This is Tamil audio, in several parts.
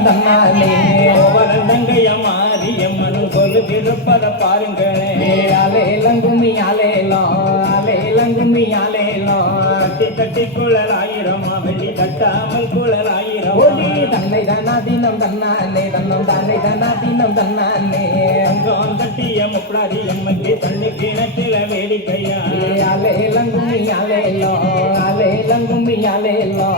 தினம் தன்னாலே தங்கைய மாரியம்மன் கொலு திருப்பத பாருங்களே அலேலங்கும்மி அலேலோ அலேலங்கும்மி அலேலோ தட்டி தட்டி குழலாயிரம் வெள்ளி தட்டாமல் குழலாயிரம் ஒளி தன்னை தன்னா தினம் தன்னாலே தன்னம் தானே தன்னா தினம் தன்னாலே தங்கம் தட்டிய முப்படாதி எம்மக்கு தண்ணி கிணற்றில வேடிக்கையா அலேலங்கும்மி அலேலோ அலேலங்கும்மி அலேலோ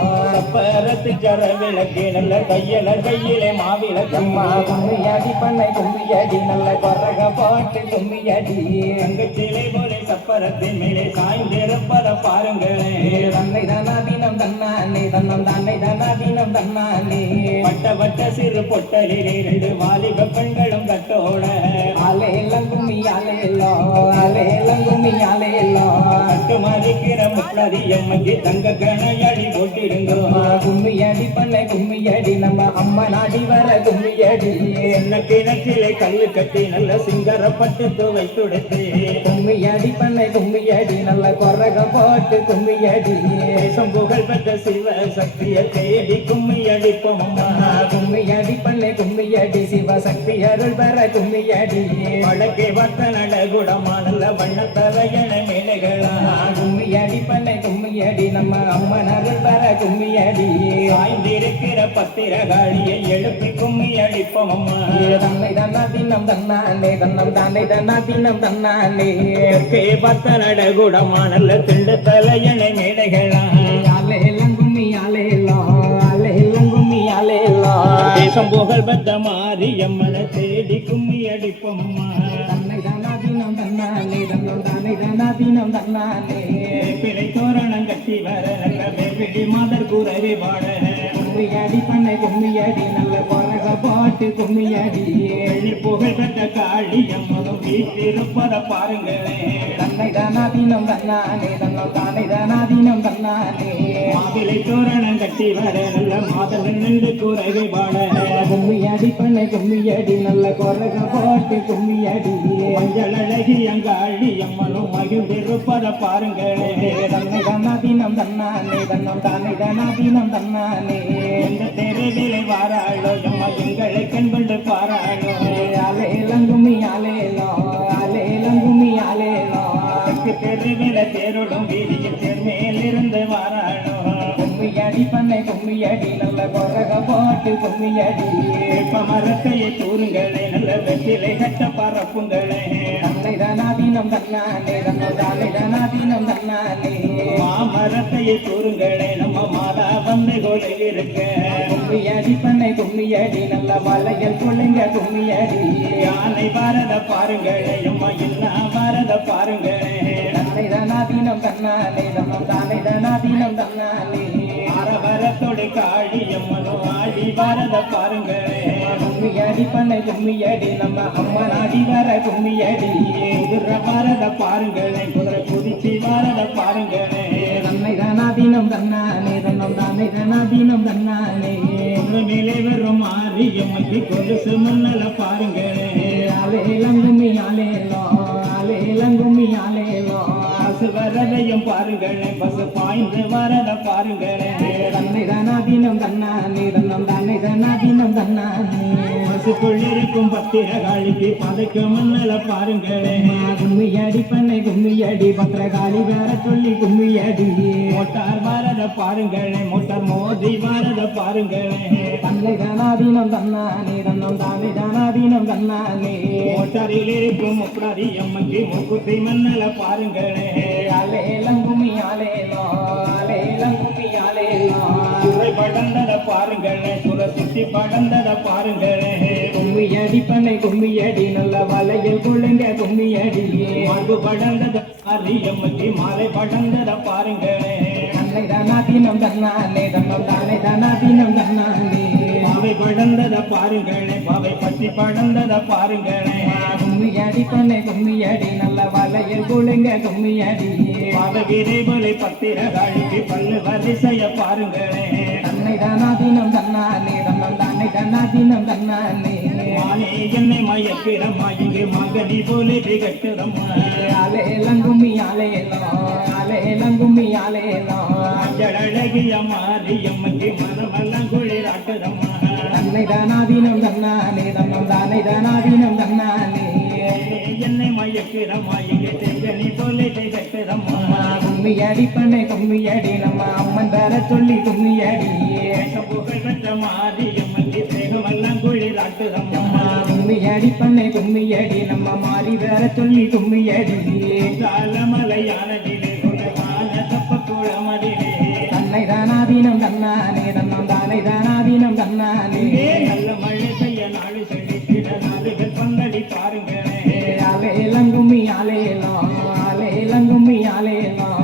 பரத்து ஜர விளக்கு நல்ல கையிலே மாவிளக்கம்மா கும்மியடி பண்ணை கும்மியடி நல்ல கொரக பாட்டு கும்மியடி தங்கச்சிலை போலே சப்பரத்தின் மேலே சாய்ந்திருப்பத பாருங்களே தன்னை தானா தினம் தன்னாலே தன்னம் தானே தானா தினம் தன்னாலே வட்ட வட்ட சிறு பொட்டலிலே 2 வாலிப பெண்களும் கட்டோட அலேலங்கும்மி அலேலோ அலேலங்கும்மி அலேலோ கட்டு மதிக்கிற முப்பதி எம்மக்கு தங்க கணையடி போட்டிருந்தோ கும்மியடி பண்ணை கும்மியடி நம்ம அம்மா நாடி வர கும்மியடி என்ன கிணற்றிலே கல்லு கட்டி நல்ல சிங்கரப்பட்டு துவை துடைத்து கும்மியடி பண்ணை கும்மியடி நல்ல கொரக போட்டு கும்மியடி தேசம் புகழ் பெற்ற சிவ சக்தியை தேடி கும்மி அடிப்போம் அம்மா கும்மியடி பண்ணை கும்மியடி சிவசக்தி அருள் பெற கும்மியடி வடக்கே வத்த நடகுடமா நல்ல வண்ணத்தலையன மேலைகளா கும்மியடி பண்ணை கும்மியடி நம்ம அம்மன் அருள் பெற கும்மியடி சாய்ந்திருக்கிற பத்திரகாளியை எழுப்பி கும்மி அடிப்போம் அம்மா தன்னை தன்னா தினம் தன்னாலே தன்னம் தானே தன்னா தினம் தன்னாலே பத்த நடகுடமா நல்ல திண்டு தலையனை மேடைகளா அலேலங்கும்மி அலேலோ அலேலங்கும்மி அலேலோ தேசம் புகழ் பெற்ற மாரியம்மனை தேடி கும்மி அடிப்போம் அம்மா தன்னை தன்னா தினம் தன்னாலே தன்னம் தானே தன்னா தினம் தன்னாலே பிழை தோரணம் கட்டி வர நல்ல வெடி மாதர் குரவி பாட கும்மியடி பண்ணை கும்மியடி நல்ல கொரக பாட்டு கும்மியடி புகழ் பெற்ற காளி அம்மனும் வீட்டிருப்பத பாருங்களே தன்னை தானா தினம் தன்னாலே தன்னம் தானே தானா தினம் தன்னாலே மாவிலை தோரணம் கட்டி வர நல்ல மாதர் நின்று குரவி பாட கும்மியடி பண்ணை கும்மியடி நல்ல கொரக பாட்டு கும்மியடி மஞ்சள் அழகி அங்காளி அம்மனும் மகிழ்ந்திருப்பத பாருங்களே தன்னை தானா தினம் தன்னாலே தன்னம் தானே தானா தினம் தன்னாலே இந்த தெருவிலே வாராளோ அம்மா எங்களை கண்கொண்டு பாராளோ அலேலங்கும்மி அலேலோ அலேலங்கும்மி அலேலோ தெருவில தேருடும் வீதியில் தேர்மேலிருந்து வாராளோ கும்மியடி பண்ணை கும்மியடி நல்ல கொரக பாட்டு கும்மியடி மரத்தையை தூருங்களே நல்ல வெற்றிலை கட்ட பரப்புங்களே தன்னை தானா தினம் தன்னாலே தன்னம் தானே தானா தினம் தன்னாலே மாமரத்தையை தூருங்களே நம்ம மாதா வந்து கொலை இருக்க கும்மியடி பண்ணை கும்மியடி நல்ல வளையல் கொள்ளுங்க கும்மியடி யானை பாரத பாருங்களே அம்மா என்ன பாரத பாருங்களே தன்னை தானா தினம் தன்னாலே தன்னம் தானே தானா தினம் தன்னாலே அரவரத்தோடு காளி அம்மனும் ஆடி பாரத பாருங்களே கும்மியடி பண்ணை கும்மியடி நம்ம அம்மா நாடி வர கும்மியடி குதிரை பாரத பாருங்களே குதிரை குதிச்சு பாரத பாருங்களே தன்னை தானா தினம் தன்னாலே தன்னம் தானே தானா தினம் தன்னாலே மேலே வரும் மாறி எம்மக்கு கொலுசு முன்னல பாருங்களே அலேலங்கும்மி அலேலோ அலேலங்கும்மி அலேலோ பசு வரதையும் பாருங்களே பசு பாய்ந்து வரத பாருங்களே தன்னை தானா தினம் தன்னாலே தன்னம் தானே தானா தினம் தன்னாலே பசுக்குள்ளிருக்கும் பத்திரகாளிக்கு பதைக்கு முன்னல பாருங்களே கும்மியடி பண்ணை கும்மியடி பத்திரகாளி வேற சொல்லி கும்மியடி மோட்டார் வரத பாருங்களே மோட்டார் மோதி வரத பாருங்களே தன்னை தானா தினம் தன்னாலே தன்னம் தானே தானா தினம் தன்னாலே மோட்டாரில் இருக்கும் முப்படாதி அம்மக்கு முக்குத்தி மன்னல பாருங்களே அலேலங்கும்மி அலேலோ அலேலங்கும்மி அலேலோ சுரை படந்தத பாருங்களே சுர சுத்தி படந்தத பாருங்களே கும்மியடி பண்ணை கும்மியடி நல்ல வளையல் கொள்ளுங்க கும்மியடி மார்பு படந்தத அம்மக்கு மாலை படந்தத பாருங்களே தன்னை தானா தினம் தன்னாலே தன்னம் தானே தானா தினம் தன்னாலே பாவை படந்தத பாருங்களே பாவை பட்டி படந்தத பாருங்களே கும்மியடி பண்ணை கும்மியடி நல்ல வளையல் கொள்ளுங்க கும்மியடி பாதகிரிபலை பத்திரகாளிக்கு பல்லு வரிசைய பாருங்களே தன்னை தானா தினம் தன்னாலே தன்னம் தானே தானா தினம் தன்னாலே மானே என்னை மயக்கிறம்மா இங்கு மகடி போலே திகட்டுறம்மா அலேலங்கும்மி அலேலோ அலேலங்கும்மி அலேலோ மஞ்சள் அழகிய மாறி எம்மக்கு மனமெல்லாம் குளிராட்டுறம்மா தன்னை தானாதீனம் தன்னானே தன்னம் தானே தானாதீனம் தன்னானே என்னை மயக்கிறம்மா இங்கே தெங்கனி போலே தைக்கிறம்மா கும்மியடி பண்ணை கும்மியடி நம்ம அம்மன் பேர சொல்லி கும்மியடி புகழ் பெற்ற மாரியம்மன் தேகமெல்லாம் குளிராட்டுதம்மா கும்மியடி பண்ணை கும்மியடி நம்ம மாறி பேர சொல்லி கும்மியடி காலமலையானதிலே குறைவான தப்பக்கூடமதிலே தன்னை தானாதீனம் தன்னானே தன்னம் தானே தானாதீனம் தன்னானே நல்ல மழை பெய்ய நாடு செழித்திட நாடுகள் பந்தடி பாருங்களே அலேலங்கும்மி அலேலாம் அலேலங்கும்மி அலேலாம்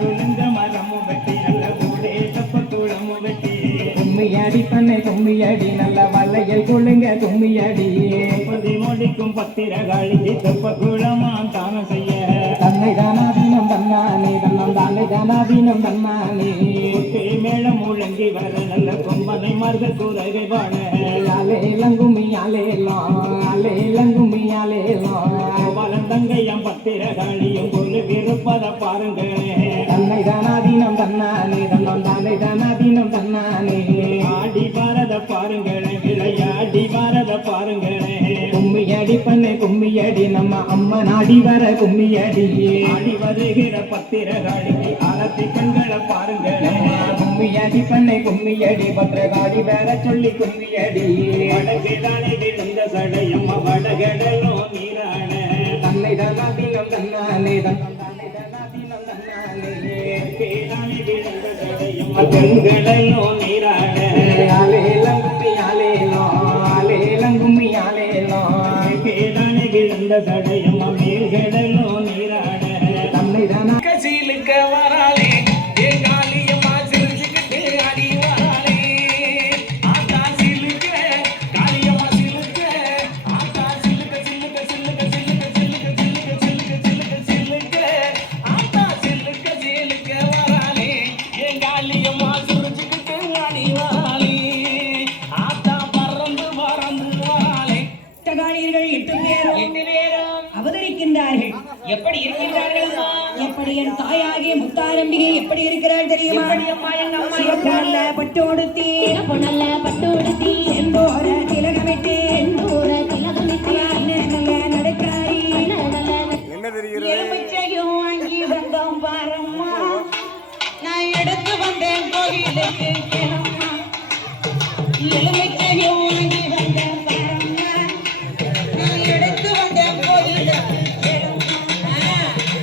குளிர்ந்த மரமும் வெட்டி நல்ல கூடே தப்பக்கூடமும் வெட்டி கும்மியடி பண்ணை கும்மியடி நல்ல வல்லையில் கொள்ளுங்க கும்மியடி பதி மொழிக்கும் பத்திரகாளி தப்பக்கூடமா தானம் செய்ய தன்னை தானாதீனம் தன்னானே தன்னம் தானே தானாதீனம் தன்னானே மேளம் முழங்கி வர நல்ல கொம்பனை மருத கூறகை வாழ அலேலங்கும்மி அலேலாம் அலேலங்கும்மி அலேலாம் வளர்ந்தங்கையம் பத்திரகாளியும் கொள்ளு விருப்பத பாருங்களே தன்னை தானாதீனம் தன்னானே தன்னம் தானே தானாதீனம் தன்னானே ஆடி பாரத பாருங்களே விளையாடி பாரத பாருங்களே கும்மியடி பண்ணை கும்மியடி நம்ம அம்மா நாடி வர கும்மியடி ஆடி வருகிற பத்திரகாளிக்கு ஆரத்தி கண்களை பாருங்களே கும்மியடி பண்ணை கும்மியடி பத்திரகாளி வேற சொல்லி கும்மியடி வடகிடானே விழுந்த சடையம் வடகடலும் நீரான தன்னை தானாதீனம் தன்னானே தன்னம் தானே தானாதீனம் தன்னானே கேடானே விழுந்த சடையம் கண்களெல்லாம் நீரான அலேலங்கும்மி அலேலாம் அலேலங்கும்மி அலேலாம் கேடானே விழுந்த சடையம் மேல்கடலும் நீரான தன்னை தானா கசிலுக்க வராளே எங்காலியம்மா சிரிச்சுக்கிட்டு அடி வராளே ஆத்தா சிலுக்க காளியம்மா சிலுக்க ஆத்தா சிலுக்க சிலுக்க சிலுக்க சிலுக்க சிலுக்க சிலுக்க சிலுக்க சிலுக்க சிலுக்க ஆத்தா சிலுக்க சிலுக்க வராளே எங்காலியம்மா சிரிச்சுக்கிட்டு அடி வராளே ஆத்தா பறந்து பறந்து வராளே காளியர்கள் 8 பேரும் அவதரிக்கின்றார்கள். எப்படி இருக்கின்றார்கள் எப்படி என் தாயாகிய முத்தாரம்பிகை எப்படி இருக்கிறாள் தெரியுமா? சிவப்புணல்ல பட்டோடுத்தி செந்தோர திலகமிட்டு நல்ல நடக்காரி எலுமிச்சையும் வாங்கி வந்தோம் பாரம்மா, நான் எடுத்து வந்தேன் கோயிலுக்கு கிளம்பா. எலுமிச்சையும் வாங்கி வந்தேன் பாரம்மா, நான் எடுத்து வந்தேன் கோயிலுக்கு கிளம்பா.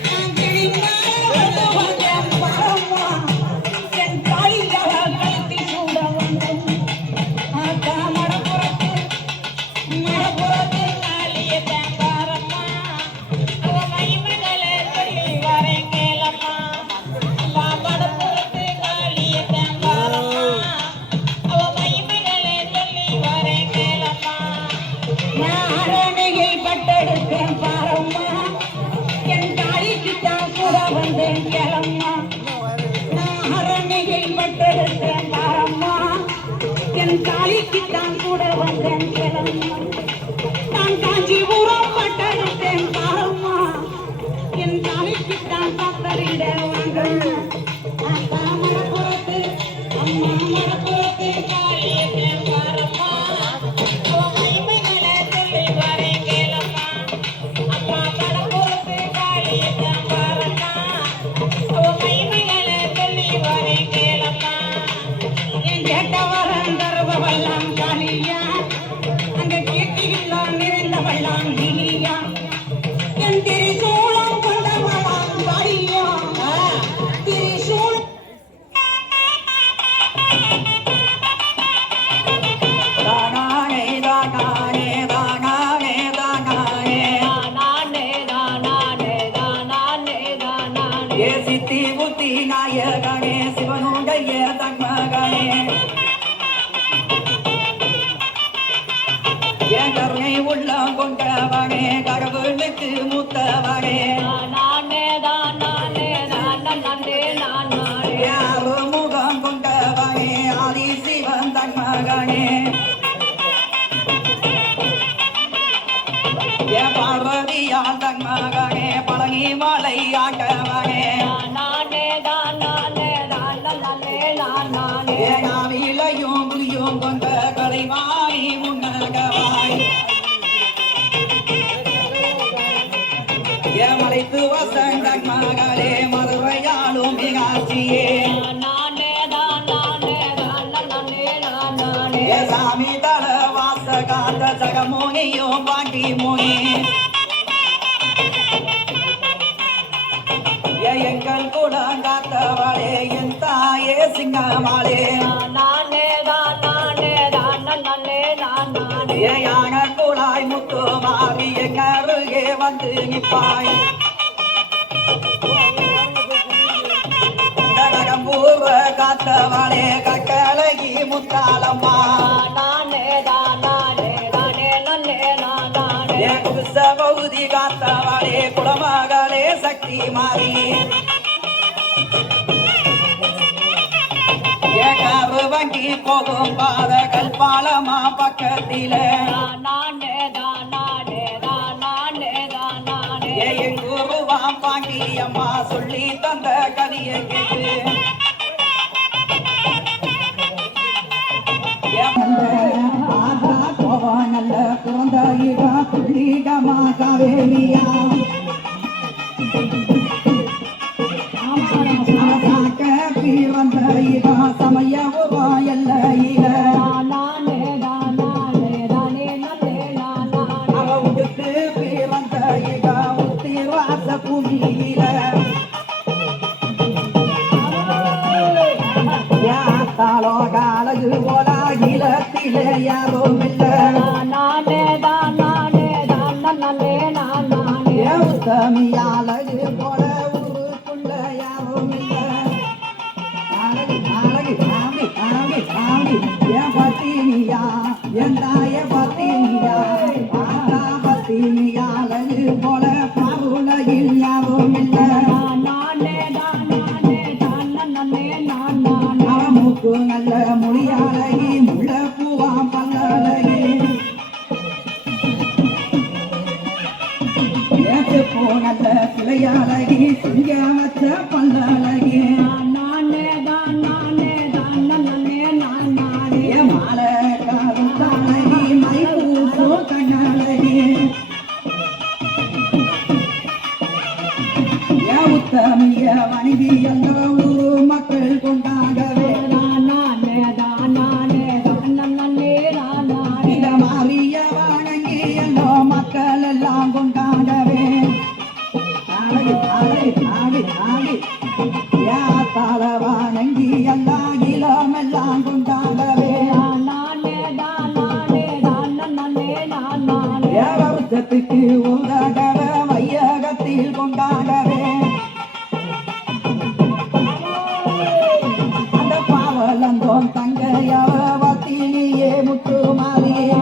நான் கிளிமால வந்தேன் பாரம்மா, என் தாயிலவ கழுத்தி சூட வந்தோம். ஆத்தா மடப்புறத்து காளியத்தான் பாரம்மா, அவ மைமகளே சொல்லி வரேன் கேளம்மா. அம்மா மடப்புறத்து காளியத்தான் பாரம்மா, அவ மைமகளே சொல்லி வரேன் கேளம்மா. நான் அரணையை பட்டெடுத்தேன் பாரம்மா, என் தாய்க்குத்தான் கூட வந்தேன் கேளம்மா. நான் அரணையை பட்டெடுத்தேன் பாரம்மா, என் தாலிக்குத்தான் கூட வந்தேன் கேளம்மா. நான் காஞ்சிபுரம் பட்டெடுத்தேன் பாரம்மா, என் தாலிக்குத்தான் பத்தரிட வாங்கம்மா. ஆத்தா மடப்புறத்து அம்மா மடப்புறத்து காளியத்தான் பாரம்மா, அவ மைமகளே சொல்லி வரேன் கேளம்மா. அம்மா மடப்புறத்து காளியத்தான் பாரம்மா, அவ மைமகளே சொல்லி வரேன் கேளம்மா. என் கேட்டவரன் தருபவெல்லாம் காளியா, அங்க கீர்த்தியெல்லாம் நிறைந்தவெல்லாம் நீலியா. என் திரிசூலம் கொண்டவளாம் காளியா, திரிசூலம் தானானே தானானே தானானே தானானே ஏ சித்தி புத்தி நாயகனே சிவனுடைய தன்மகனே, என் கருணை உள்ளம் கொண்டவனே கடவுளுக்கு மூத்தவனே, யாரு முகம் கொண்டவனே ஆதி சிவன் தன்மகனே, என் பார்வதியால் தன்மகனே பழனி மலை ஆண்டவனே, என் ஆவிலையும் புலியும் கொண்ட கலைவாய் உன்னகவாய் ஏமலைத்து வசந்த மகளே மதுரையாளும் மிகாட்சியே சாமி தல வாச காத்த ஜகமோனியும் பாண்டி மோனி எங்கள் குலங்காத்தவளே என் தாயே சிங்கமாளே யான குழாய் முத்து மாறி எங்கருகே வந்து நிற்பாய் கடகம்பூர்வ காத்தவளே கட்டழகி முத்தாளம்மா குசபௌதி காத்தவளே குலமகளே சக்தி மாறி ஏகாவு வங்கி போகும் பாத கல்பாலமா பக்கத்தில எங்குருவாம் பாண்டி அம்மா சொல்லி தந்த கதையை கேட்டு நல்ல குழந்தையா புள்ளிடமா காவேரியா வந்த இதா சமய உருவாயல்ல இல அவவுக்கு பிறந்த இதா உத்திராச பூமியில யாத்தாலோ காலகு போலாகிலத்தில யாரும் இல்ல உத்தமியாலகு போல ஊருக்குள்ள யாரும் இல்ல என் பத்தினியா என் தாய பத்தினியா பத்தினியாலகு போல பாவுலகில் யாரும் இல்ல மூக்கு நல்ல மொழியாலகி முள்ள பூவாம் பல்லழகி நல்ல சிலையாலகி சிங்கமற்ற பல்லழகி மாலை காரும் தாழகி மைப்பூசோ கண்ணழகி உத்தமிய வணிதி எல்லோ ஊரு மக்கள் கொண்டாகவே மாறிய வணங்கி எல்லோ மக்கள் எல்லாம் கொண்டாடவே தாள வணங்கி எல்லா இளம் எல்லாம் கொண்டாடவே வருஷத்துக்கு உதகவ வையகத்தில் கொண்டாடவே அந்த பாவலந்தோன் தங்கையவ வத்தினியே முத்து மாறியே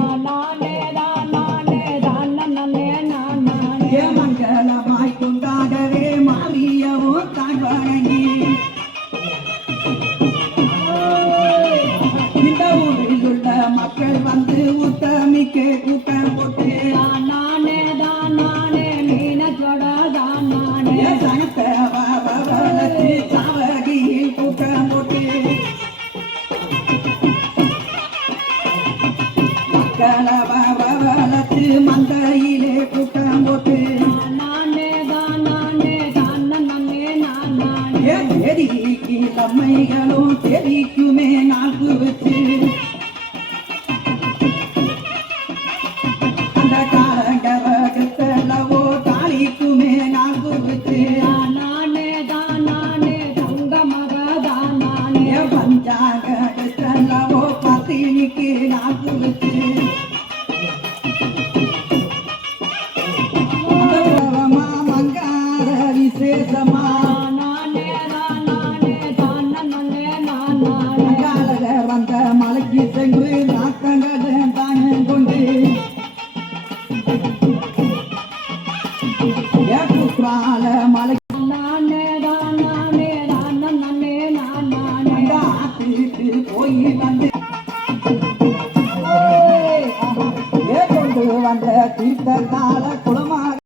மங்களமாய் கொண்டாடவே மாறியவோ தான் வணங்கி இந்த ஊரில் உள்ள மக்கள் வந்து உத்தமிக்கு கூட்டம் போட்டு சாவகியில் கூட்டம் போட்டு மக்களை வளர்த்து மந்தையிலே கூட்டம் போட்டு தெரிக்கு தம்மைகளும் தெரிக்குமே நாக்கு வச்சு அந்த காலங்கரகத்தளவோ தாளிக்குமே நாக்கு வச்சு பஞ்சாங்கரகத்தளவோ பத்தினிக்கு நாக்கு வச்சு மங்கார விசேஷமா வந்த மலைக்கு சென்று